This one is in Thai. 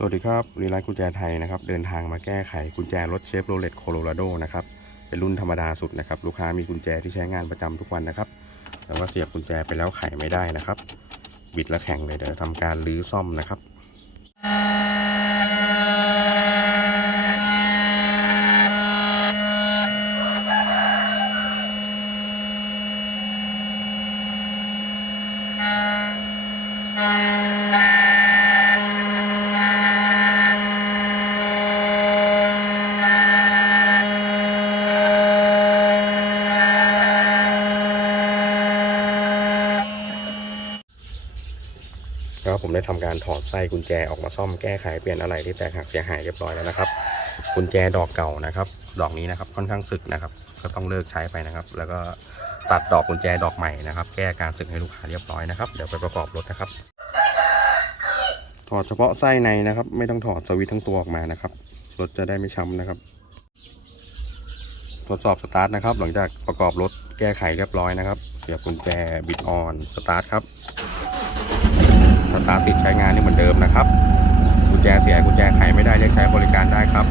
สวัสดีครับรีไลท์กุญแจไทยนะครับ เดินทางมาแก้ไขกุญแจรถเชฟโรเลตโคโลราโดนะครับ เป็นรุ่นธรรมดาสุดนะครับ ลูกค้ามีกุญแจที่ใช้งานประจำทุกวันนะครับแต่ว่าเสียบกุญแจไปแล้วไขไม่ได้นะครับ บิดและแข็งเลยเดี๋ยวทำการรื้อซ่อมนะครับ แล้วผมได้ทำการถอดไส้กุญแจออกมาซ่อมแก้ไขเปลี่ยนอะไรที่แตกหักเสียหายเรียบร้อยแล้วนะครับ กุญแจดอกเก่านะครับ ดอกนี้นะครับค่อนข้างสึกนะครับ ก็ต้องเลิกใช้ไปนะครับ แล้วก็ตัดดอกกุญแจดอกใหม่นะครับ แก้การสึกให้ลูกค้าเรียบร้อยนะครับ เดี๋ยวไปประกอบรถนะครับ ถอดเฉพาะไส้ในนะครับ ไม่ต้องถอดสวิตทั้งตัวออกมานะครับ รถจะได้ไม่ช้ำนะครับ ทดสอบสตาร์ทนะครับ หลังจากประกอบรถแก้ไขเรียบร้อยนะครับ เสียบกุญแจบิดออนสตาร์ทครับ สตาร์ทติดใช้งานนี่เหมือนเดิมนะครับกุญแจเสียกุญแจไขไม่ได้เรียกใช้บริการได้ครับ